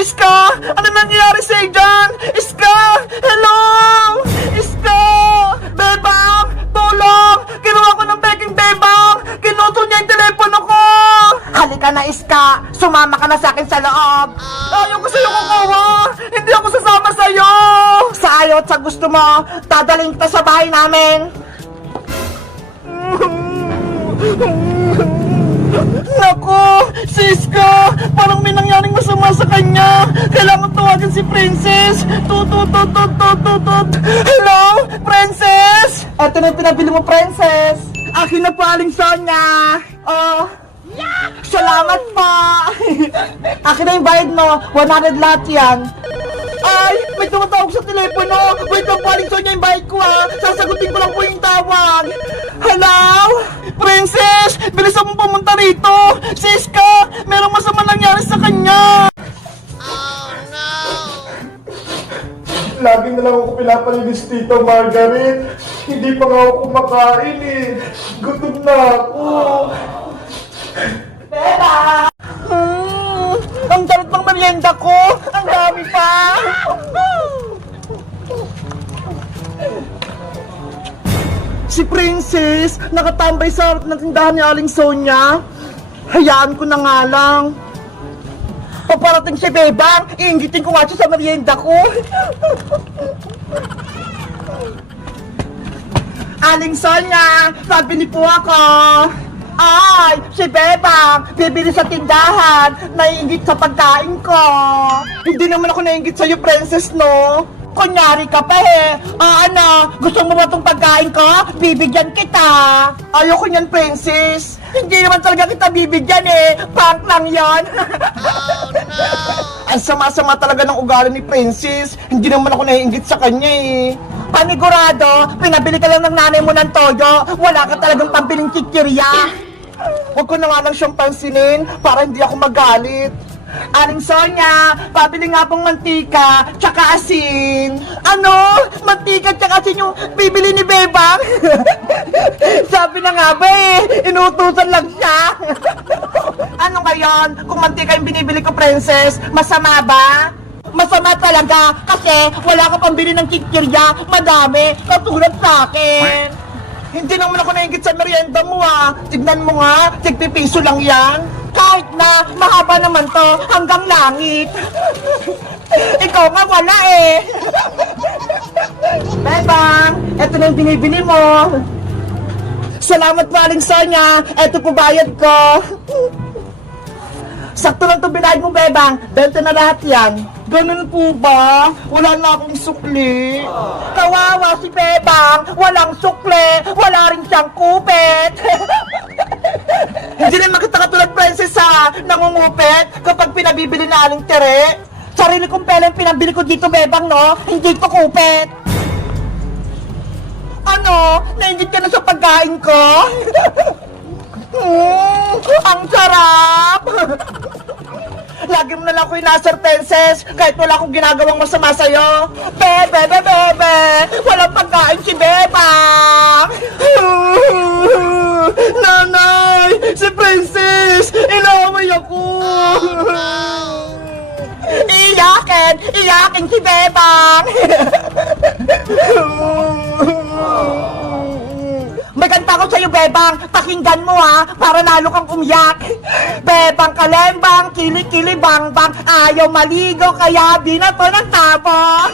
Iska? Ano nangyayari sa'yo dyan? Iska! Hello! Iska! Bebang! Tulong! Kinuha ko ng peking bebang! Kinutol niya yung telepono ko! Halika na, Iska! Sumama ka na sa akin sa loob! Ayaw ko sa'yo kukuha! Hindi ako sasama sa'yo! Sa ayaw at sa gusto mo, dadaling kita sa bahay namin! Naku! Si Iska! Parang may nangyaring masama sa kanya! Kailangan tawagan si Princess! Tututututututut! Hello? Princess? Ito na yung pinabili mo, Princess! Akin na po, Aling Sonia! Oh! Salamat po! Akin na yung bayad mo! 100 lahat yan! Ay! May tumatawag sa telepono! Wait lang po, Aling Sonia, yung bayad ko ha! Sasagutin ko lang po yung tawag! Hello? Princess! Bilisan mo pumunta rito! Si Iska! Merong masama nangyari sa kanya! Oh no! Lagi na lang ako pinapalinis, Tita Margaret. Hindi pa nga ako kumakain eh. Gutom na ako. Beba! Ang dalat ng merienda ko! Ang dami pa! Si Princess, nakatambay sa harap ng tindahan ni Aling Sonia. Hayaan ko na nga lang. Paparating si Bebang, iingitin ko nga siya sa merienda ko. Aling Sonia, pabili po ako. Ay, si Bebang, bibili sa tindahan, naiingit sa pagkain ko. Hindi naman ako naiingit sa'yo, Princess, no? Kunyari ka pa eh. Ano, gusto mo ba itong pagkain ko? Bibigyan kita. Ayoko niyan, Princess. Hindi naman talaga kita bibigyan eh. Prank lang yan. Oh, no. Ang sama-sama talaga ng ugali ni Princess. Hindi naman ako naiingit sa kanya eh. Panigurado, pinabili ka lang ng nanay mo ng toyo. Wala ka talagang pambiling kikirya. Huwag ko na nga lang siyang pansinin para hindi ako magalit. Aling Sonia, pabili nga pong mantika, tsaka asin. Ano? Mantika tsaka asin yung bibili ni Bebang? Sabi na nga ba eh, inutusan lang siya. Ano ngayon? Kung mantika yung binibili ko, Princess, masama ba? Masama talaga kasi wala ka pambili ng kikirya, madami, katulad sa akin. Hindi naman ako naingit sa merienda mo ah. Tignan mo nga, tigpipiso lang yan. Kahit na mahaba naman to hanggang langit. Ikaw nga wala eh. Bebang, eto na yung binibili mo. Salamat po, Aling Sonia. Eto po bayad ko. Sakto lang ito binayad mo, Bebang. 20 na lahat yan. Ganun po ba? Wala na akong sukli. Kawawa si Bebang. Walang sukli. Wala rin siyang kupit. Hindi naman kita katulad, Princess, ha? Nangungupit kapag pinabibili na Aling Tere. Sarili kong pera yung pinabili ko dito, Bebang, no? Hindi ko kupit. Ano? Naingit ka na sa pagkain ko? Ang sarap! Lagi mo na lang ako inasar, Princess, kahit wala akong ginagawang masama sa'yo. Bebe, bebe, bebe! Walang pagkain si Bebang! Nanay! Si Princess! Inaway ako! Iyakin! Iyakin si Bebang! May kanta ko sa'yo, Bebang. Pakinggan mo ha, para lalo kang umiyak. Bebang kalembang, kili-kili bang-bang. Ayaw maligo, kaya di na to ng tabang.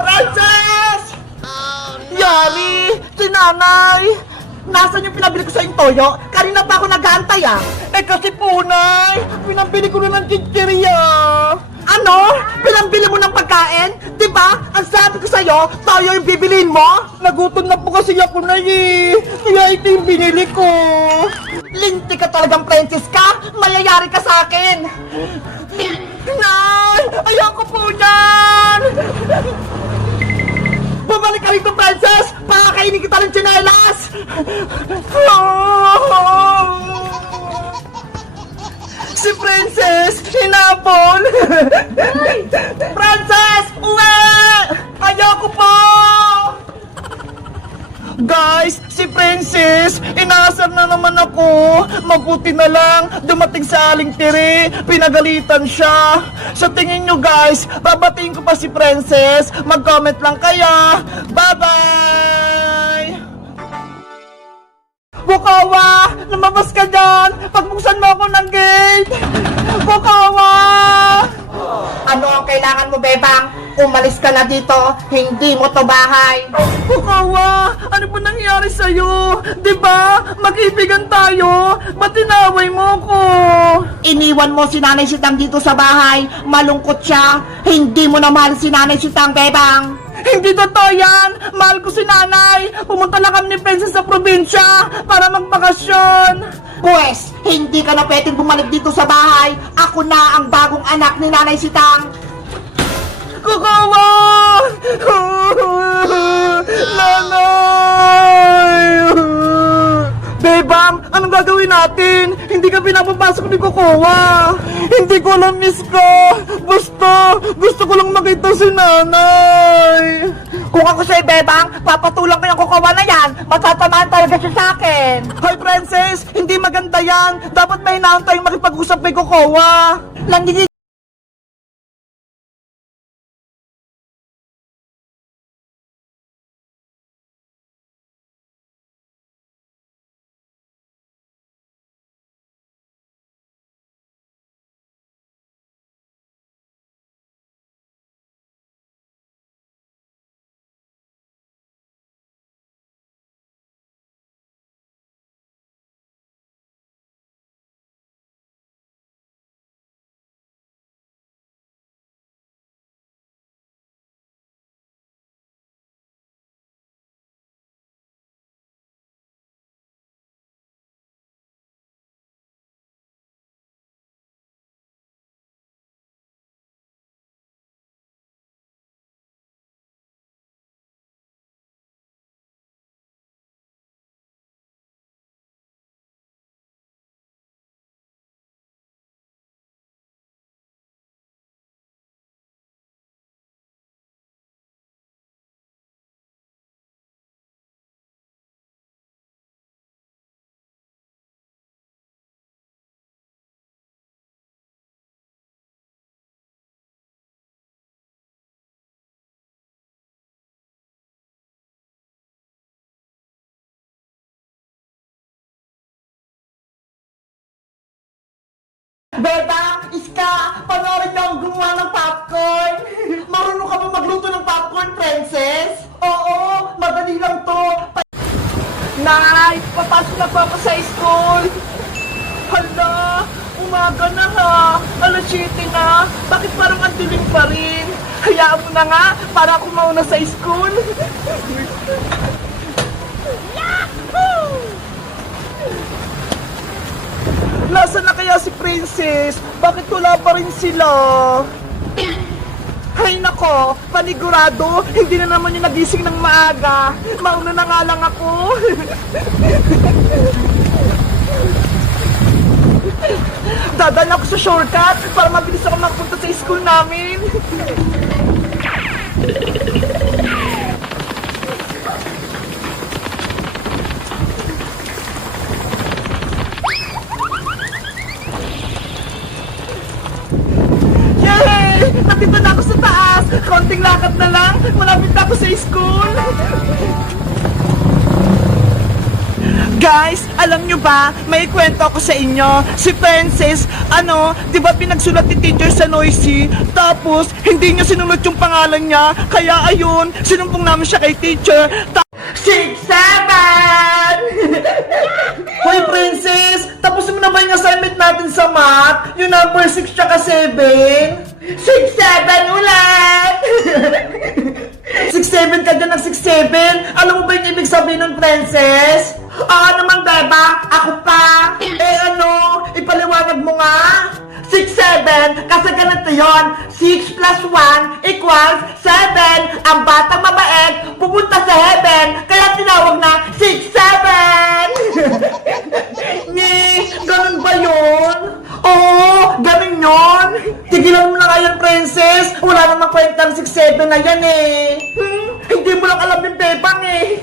Princess! Yari! Si Nanay! Nasaan yung pinabili ko sa yung toyo? Kanina pa ako nag-aantay ah. Eh kasi po, Nay, pinabili ko na ng chichirya. Ano? Pinambili mo ng pagkain? Diba? Ang sabi ko sa'yo, toyo yung bibilin mo? Nagutom na po kasi ako na eh. Kaya ito yung binili ko. Linti ka talagang, Princess ka. Mayayari ka sa akin. Nay! Ayoko po yan! Bumalik ka rito, Princess! Pakakainin kita ng tsinelas! Si Princess, hinabol! Princess, uwi! Ayoko po! Guys, si Princess, inaasar na naman ako. Mabuti na lang, dumating sa aling tiri, pinagalitan siya. Sa tingin nyo guys, babatiin ko pa si Princess. Mag-comment lang kaya. Bye-bye! Bukawa! Lumabas ka dyan! Pagbuksan mo ako ng gate! Bukawa! Ano ang kailangan mo, Bebang? Umalis ka na dito, hindi mo to bahay. Bukawa! Ano ba nangyari sa'yo? Diba? Mag-ibigan tayo? Ba't tinaway mo ko? Iniwan mo si Nanay Sitang dito sa bahay. Malungkot siya. Hindi mo na mahal si Nanay Sitang, Bebang. Hindi totoo yan! Mahal ko si Nanay! Pumunta lang kami ni Princess sa probinsya para magbakasyon! Pwes, hindi ka na pwedeng bumalik dito sa bahay! Ako na ang bagong anak ni Nanay Sitang! Kukawa! Nanay! Bebang, anong gagawin natin? Hindi ka pinapapasok ni Kukawa! Hindi ko alam, miss ko! Gusto ko lang makita si Nanay! Kung ako sa'yo, Bebang, papatulang ko yung Kukawa na yan! Matatamaan talaga siya sa akin! Hoy, Princess! Hindi maganda yan! Dapat may hinahon tayong makipag-usap kay Kukawa! Nandito. Bebang, Iska, panoorin niyo ang gumawa ng popcorn. Marunong ka ba magluto ng popcorn, Princess? Oo, madali lang to. Nay, papasok na po ako sa school. Hala, umaga na ha. Alas 7 na. Bakit parang ang dilim pa rin? Hayaan mo na nga, para ako mauna sa school. Nasaan na kaya si Princess? Bakit wala pa rin sila? Hay nako, panigurado, hindi na naman yung nagising ng maaga. Mauna na nga lang ako. Dadaan ako sa shortcut para mabilis ako makapunta sa school namin. Nandito na ako sa taas! Konting lakad na lang! Malapit na ako sa school! Guys, alam nyo ba, may kwento ako sa inyo. Si Princess, di ba pinagsulat ni teacher sa Noisy? Tapos, hindi niya sinunod yung pangalan niya. Kaya ayun, sinumpong namin siya kay teacher. 6, 7! Hoy Princess, tapos mo na ba yung assignment natin sa math? Yung number 6 tsaka 7? 6-7 ulit! 6-7 ka dyan ng 6-7? Alam mo ba yung ibig sabihin ng Princess? Oo naman, Beba. Ako pa. Ipaliwanag mo nga. 6-7, kasi ganito yun. 6 plus 1 equals 7. Ang batang mabait pupunta sa heaven, kaya tinawag na 6-7. Ganun ba yun? Oo, ganun yun. Tigilan mo na nga yan, Princess. Wala namang kwentang 6-7 na yan eh. Hindi mo lang alam yung bebang eh.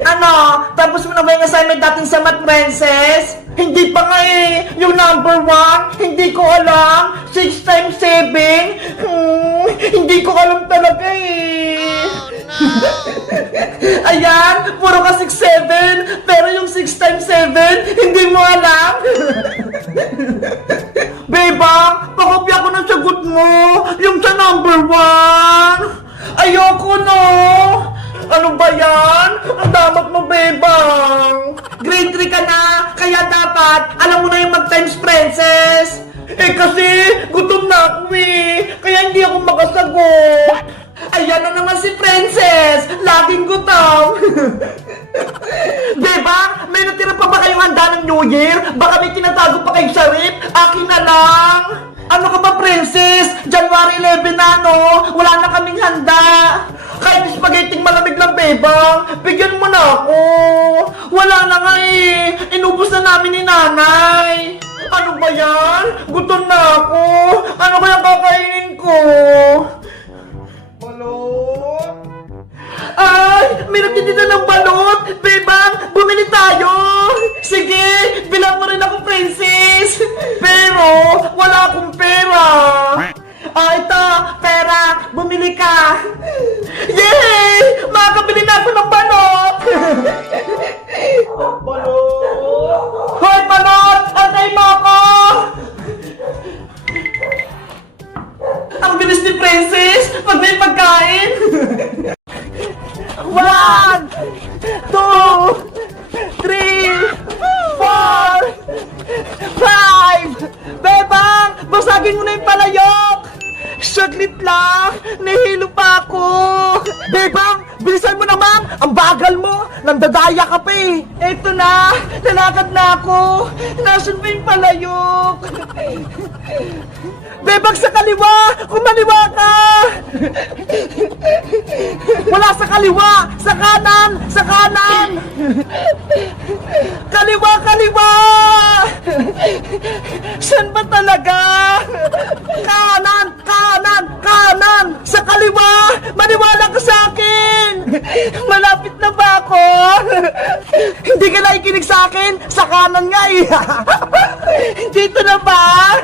Ano? Tapos mo na ba yung assignment natin sa Math Princess? Hindi pa nga eh. Yung number 1, hindi ko alam. 6 times 7? Hindi ko alam talaga eh. Ayan, puro ka 6-7. Pero yung 6 times 7, hindi mo alam. Bebang, pakopya ko ng sagot mo. Yung sa number 1. Ayoko no. Ano ba yan? Ang damat mo, bebang. Grade 3 ka na, kaya dapat alam mo na yung mag-times princess. Eh kasi, gutom na ako eh. Kaya hindi ako makasagot. Ayan na naman si princess. Laging gutom. Bebang, may natira pa ba kayong handa ng New Year? Baka may tinatago pa kayong sarip? Akin na lang. Ano ka ba, princess? January 11 na, no? Wala na kaming handa. Kahit spaghetti malamig lang, bebang. Bigyan mo na ako. Wala na nga eh. Inubos na namin ni nanay. Ano ba yan? Gutom na ako. Ano kaya kakainin ko? Balot? Ay! May nagtitinda ng balot! Bebang! Bumili tayo! Sige! Bilang mo rin ako, princess! Pero, wala akong pera! Ito! Pera! Bumili ka! Yay! Makakabili na ako ng balot! Balot! Hoy, balot! Antay mo ako! Ang bilis ni princess! Pag may pagkain! 1, 2, 3, 4, 5! Bebang! Basagin mo na yung palayok! Saglit lang! Nahilo pa ako! Bebang! Bilisan mo naman! Ang bagal mo! Nandadaya ka pa eh! Eto na! Lalakad na ako! Nasaan ba yung palayok? Bebang sa kaliwa! Kumaliwa ka! Wala sa kaliwa! Sa kanan! Sa kanan! Kaliwa! Kaliwa! Saan ba talaga? Kanan! Kanan! Kanan! Sa kaliwa! Maniwala ka sa akin! Malapit na ba ako? Hindi ka nakikinig sa akin? Sa kanan nga eh! Dito na ba?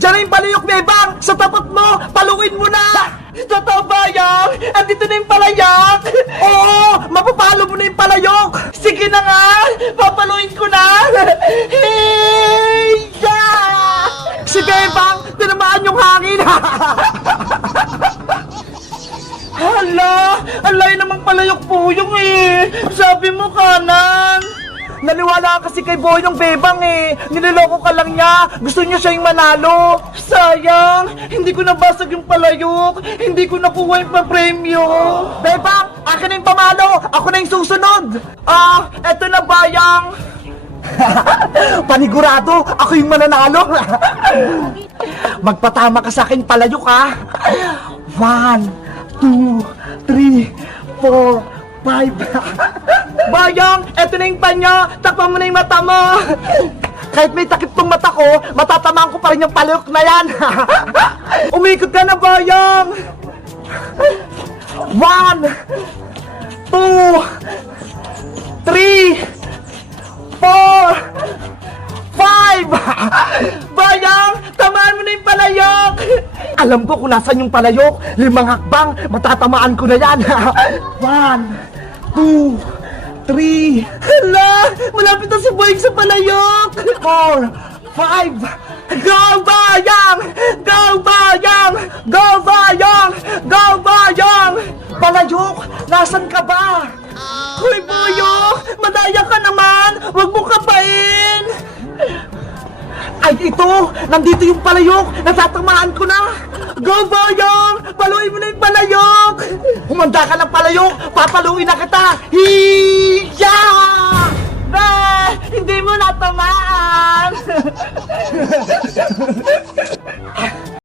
Diyan na yung palayok, bebang! Sa tapat mo! Paluin mo na! Totoo ba yan? Andito na yung palayok! Oo! Mapapalo mo na yung palayok! Sige na nga! Papaluin ko na! Hey! Yeah! Si bebang! Tinamaan yung hangin! Hala! Ang layo namang palayok po yung eh! Sabi mo kanan! Naniwala ka kasi kay Boyong bebang eh. Niloloko ka lang niya. Gusto niya siya yung manalo. Sayang, hindi ko nabasag yung palayok. Hindi ko nakuha yung pa-premyo. Bebang, akin na yung pamalo. Ako na yung susunod. Eto na bayang. Panigurado, ako yung mananalo. Magpatama ka sa akin palayok ha. 1, 2, 3, 4, 5. Bayang, eto na yung panya. Takpan mo na yung mata mo. Kahit may takip tong mata ko, matatamaan ko pa rin yung palayok na yan. Umikot ka na, bayang. 1, 2, 3, 4, 5. Bayang, tamaan mo na yung palayok. Alam ko kung nasan yung palayok. 5 hakbang, matatamaan ko na yan. 1, 2, 3. Hala! Malapit na si Boying sa palayok! 4, 5. Go bayang! Go bayang! Go bayang! Go bayang! Palayok! Nasaan ka ba? Hoy Boyong! Madaya ka naman! Huwag mo kapain! Ay, ito! Nandito yung palayok! Natatamaan ko na! Go, Boyong! Paluin mo na yung palayok! Humanda ka ng palayok! Papaluin na kita! Hiya! Ba! Hindi mo natamaan!